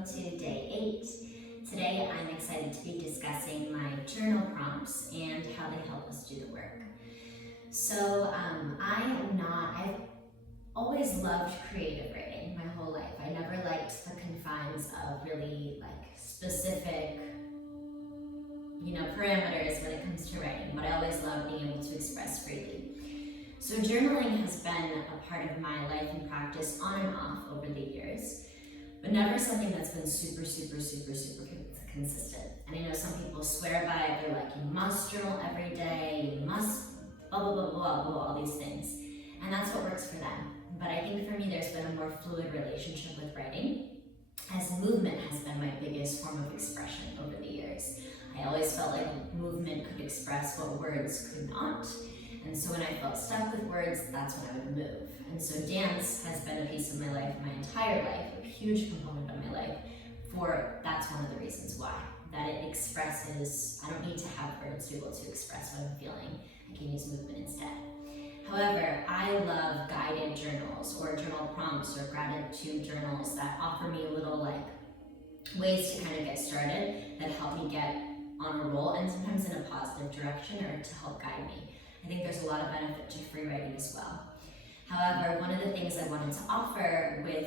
welcome to day 8. Today I'm excited to be discussing my journal prompts and how they help us do the work. So I've always loved creative writing my whole life. I never liked the confines of really specific, parameters when it comes to writing, but I always loved being able to express freely. So journaling has been a part of my life and practice on and off over the years, but never something that's been super consistent. And I know some people swear by it. They're like, you must journal every day, you must blah, blah, blah, blah, blah, all these things. And that's what works for them. But I think for me, there's been a more fluid relationship with writing, as movement has been my biggest form of expression over the years. I always felt like movement could express what words could not. And so when I felt stuck with words, that's when I would move. And so dance has been a piece of my life, my entire life, a huge component of my life, that's one of the reasons why. That it expresses, I don't need to have words to be able to express what I'm feeling. I can use movement instead. However, I love guided journals or journal prompts or gratitude journals that offer me little ways to kind of get started that help me get on a roll, and sometimes in a positive direction or to help guide me. I think there's a lot of benefit to free writing as well. However, one of the things I wanted to offer with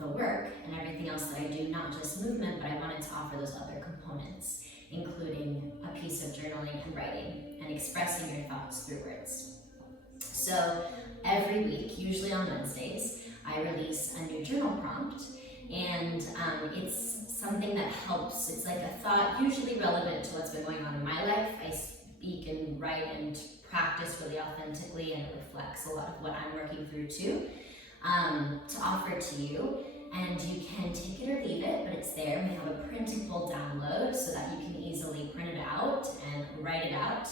the work and everything else that I do, not just movement, but I wanted to offer those other components, including a piece of journaling and writing and expressing your thoughts through words. So every week, usually on Wednesdays, I release a new journal prompt, and it's something that helps. It's like a thought usually relevant to what's been going on in my life. I speak and write and practice really authentically, and it reflects a lot of what I'm working through too, to offer to you. And you can take it or leave it, but it's there. We have a printable download so that you can easily print it out and write it out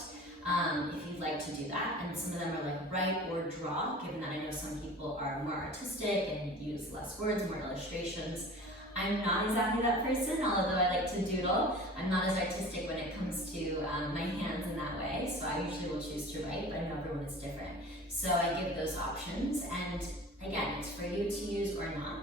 if you'd like to do that. And some of them are like write or draw, given that I know some people are more artistic and use less words, more illustrations. I'm not exactly that person, although I like to doodle. I'm not as artistic when it comes to my hands in that way, so I usually will choose to write, but I know everyone is different. So I give those options, and again, it's for you to use or not.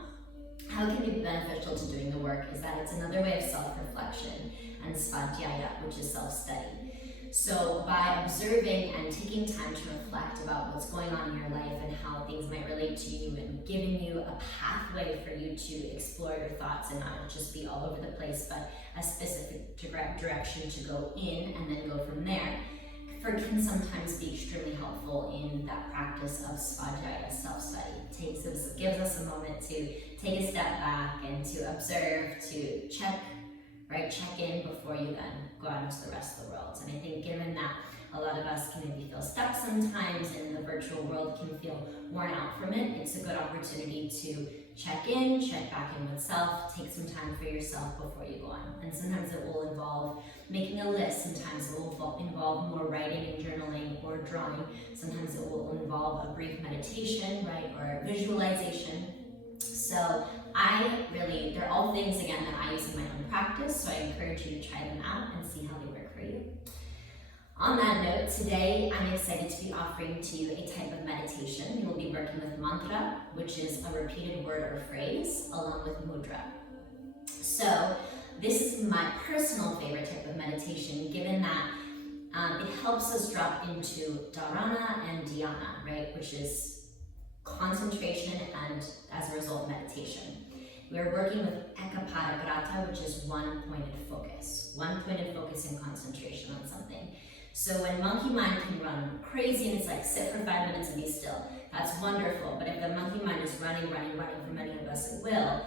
How it can be beneficial to doing the work is that it's another way of self-reflection and svadhyaya, which is self-study. So by observing and taking time to reflect about what's going on in your life and how things might relate to you, and giving you a pathway for you to explore your thoughts and not just be all over the place, but a specific direction to go in and then go from there, can sometimes be extremely helpful in that practice of svadhyaya, self-study. Gives us a moment to take a step back and to observe, to check in before you then go out into the rest of the world. And I think given that a lot of us can maybe feel stuck sometimes, and the virtual world can feel worn out from it, it's a good opportunity to check back in with self, take some time for yourself before you go on. And sometimes it will involve making a list, sometimes it will involve more writing and journaling or drawing, sometimes it will involve a brief meditation, or visualization. So they're all things, again, that I use in my own practice, so I encourage you to try them out and see how they work for you. On that note, today I'm excited to be offering to you a type of meditation. We will be working with mantra, which is a repeated word or phrase, along with mudra. So this is my personal favorite type of meditation, given that it helps us drop into dharana and dhyana, which is concentration and, as a result, meditation. We're working with ekaparagrata, which is one-pointed focus and concentration on something. So when monkey mind can run crazy and it's like sit for 5 minutes and be still, that's wonderful. But if the monkey mind is running, for many of us it will,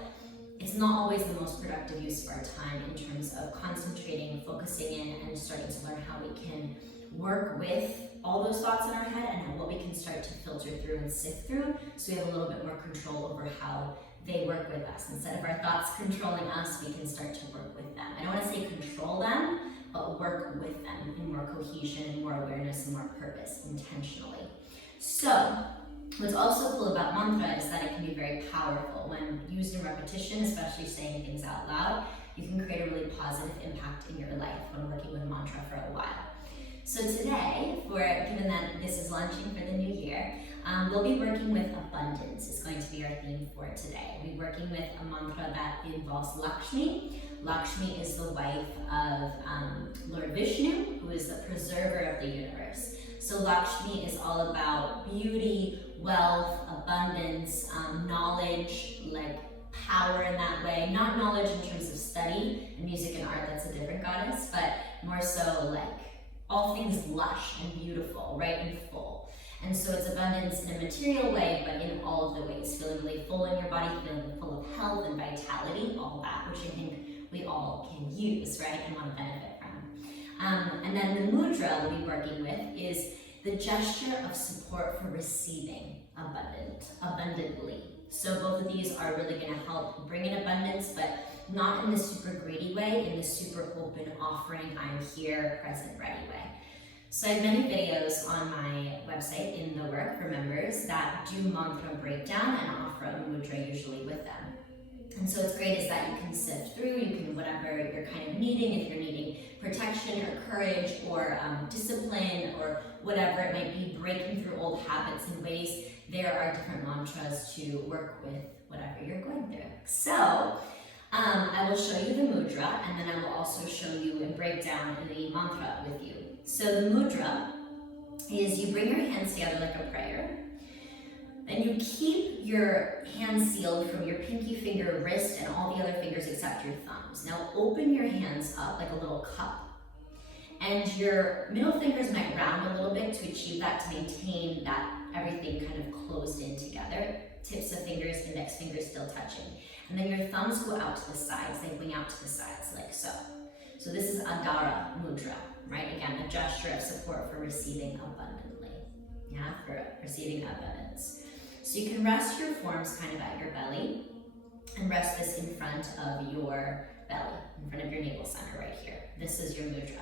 it's not always the most productive use of our time in terms of concentrating, focusing in, and starting to learn how we can work with all those thoughts in our head and what we can start to filter through and sift through, so we have a little bit more control over how they work with us. Instead of our thoughts controlling us, we can start to work with them. I don't want to say control them, but work with them in more cohesion and more awareness and more purpose, intentionally. So what's also cool about mantra is that it can be very powerful. When used in repetition, especially saying things out loud, you can create a really positive impact in your life when working with mantra for a while. So today, given that this is launching for the new year, we'll be working with abundance. Is going to be our theme for today. We'll be working with a mantra that involves Lakshmi. Lakshmi is the wife of Lord Vishnu, who is the preserver of the universe. So Lakshmi is all about beauty, wealth, abundance, knowledge, like power in that way. Not knowledge in terms of study and music and art, that's a different goddess, but more so like all things lush and beautiful, right, and full. And so it's abundance in a material way, but in all of the ways, feeling really full in your body, feeling full of health and vitality, all that, which I think we all can use, right, and want to benefit from. And then the mudra we'll be working with is the gesture of support for receiving abundantly. So both of these are really going to help bring in abundance, but not in the super greedy way, in the super open offering, I'm here, present, ready way. So I have many videos on my website in the work for members that do mantra breakdown and offer a mudra usually with them. And so what's great is that you can sift through, you can whatever you're kind of needing, if you're needing protection or courage or discipline or whatever it might be, breaking through old habits and ways, there are different mantras to work with whatever you're going through. So I will show you the mudra, and then I will also show you and break down the mantra with you. So the mudra is you bring your hands together like a prayer. Then you keep your hands sealed from your pinky finger, wrist, and all the other fingers except your thumbs. Now open your hands up like a little cup. And your middle fingers might round a little bit to achieve that, to maintain that everything kind of closed in together. Tips of fingers, index fingers still touching. And then your thumbs go out to the sides, they wing out to the sides like so. So this is Adara Mudra, right? Again, a gesture of support for receiving abundantly. Yeah, for receiving abundance. So you can rest your forms kind of at your belly and rest this in front of your belly, in front of your navel center right here. This is your mudra.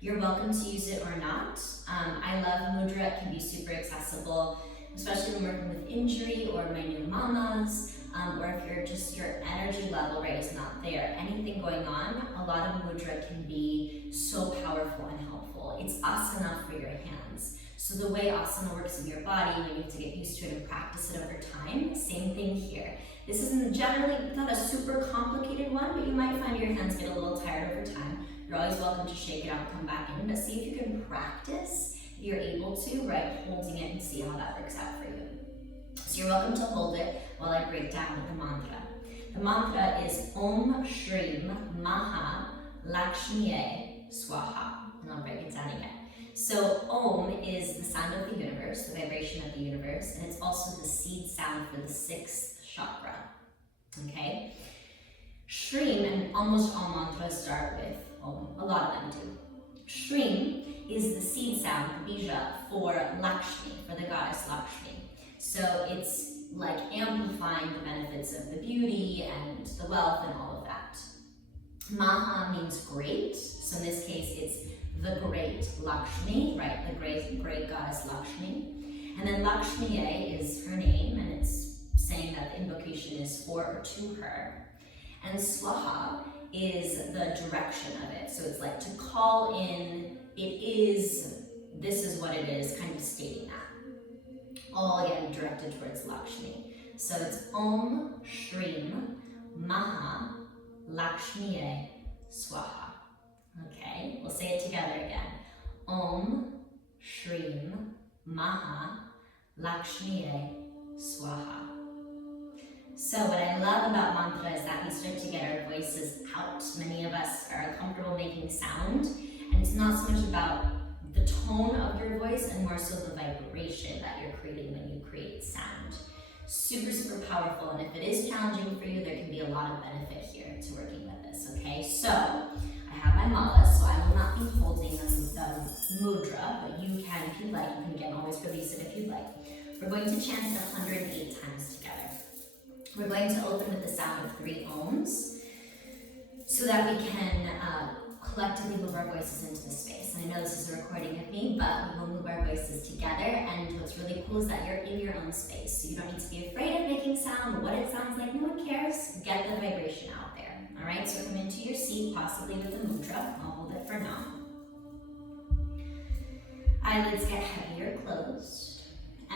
You're welcome to use it or not. I love mudra, it can be super accessible, especially when working with injury or my new mamas, or if you're just, your energy level, right, is not there. Anything going on, a lot of mudra can be so powerful and helpful. It's asana for your hands. So the way asana works in your body, you need to get used to it and practice it over time. Same thing here. This isn't generally not a super complicated one, but you might find your hands get a little tired over time. You're always welcome to shake it out, come back in, but see if you can practice, if you're able to, right, holding it and see how that works out for you. So you're welcome to hold it while I break down with the mantra. The mantra is Om Shrim Maha Lakshmiye Swaha. And I'll break it down again. So Om is the sound of the universe, the vibration of the universe, and it's also the seed sound for the 6th chakra. Okay? Shrim, and almost all mantras start with Om, a lot of them do. Shrim is the seed sound, the bija, for Lakshmi, for the goddess Lakshmi. So it's like amplifying the benefits of the beauty and the wealth and all of that. Maha means great, so in this case it's the great Lakshmi, right? The great goddess Lakshmi. And then Lakshmiye is her name, and it's saying that the invocation is for or to her. And Swaha is the direction of it. So it's like to call in, it is, this is what it is, kind of stating that. All again directed towards Lakshmi. So it's Om Shrim Maha Lakshmiye Swaha. Okay, we'll say it together again. Om Shrim Maha Lakshmiye Swaha. So what I love about mantra is that we start to get our voices out. Many of us are comfortable making sound, and it's not so much about the tone of your voice and more so the vibration that you're creating when you create sound. Super, super powerful, and if it is challenging for you, there can be a lot of benefit here to working with this, okay? So, I have my malas, so I will not be holding the mudra, but you can, if you'd like, you can again always release it if you'd like. We're going to chant it 108 times together. We're going to open with the sound of 3 ohms, so that we can collectively move our voices into the space. And I know this is a recording of me, but we will move our voices together, and what's really cool is that you're in your own space, so you don't need to be afraid of making sound, what it sounds like, no one cares. Get the vibration out there. Alright, so come into your seat, possibly with the mudra. I'll hold it for now. Eyelids get heavier closed,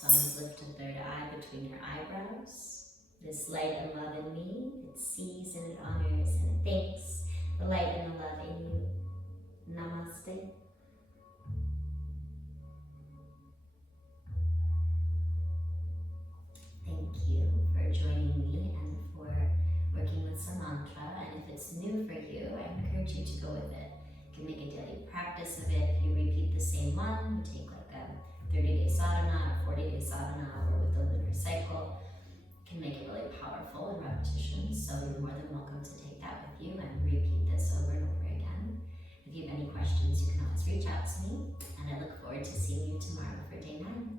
Thumbs lift to third eye between your eyebrows. This light and love in me, it sees and it honors and it thanks the light and the love in you. Namaste. Thank you for joining me and for working with some mantra. And if it's new for you, I encourage you to go with it. You can make a daily practice of it. If you repeat the same one, you take like a 30-day sadhana or 40-day sadhana, or with the lunar cycle, you can make it really powerful in repetition. So you're more than welcome to take that with you and repeat this over and over again. If you have any questions, you can always reach out to me, and I look forward to seeing you tomorrow for day 9.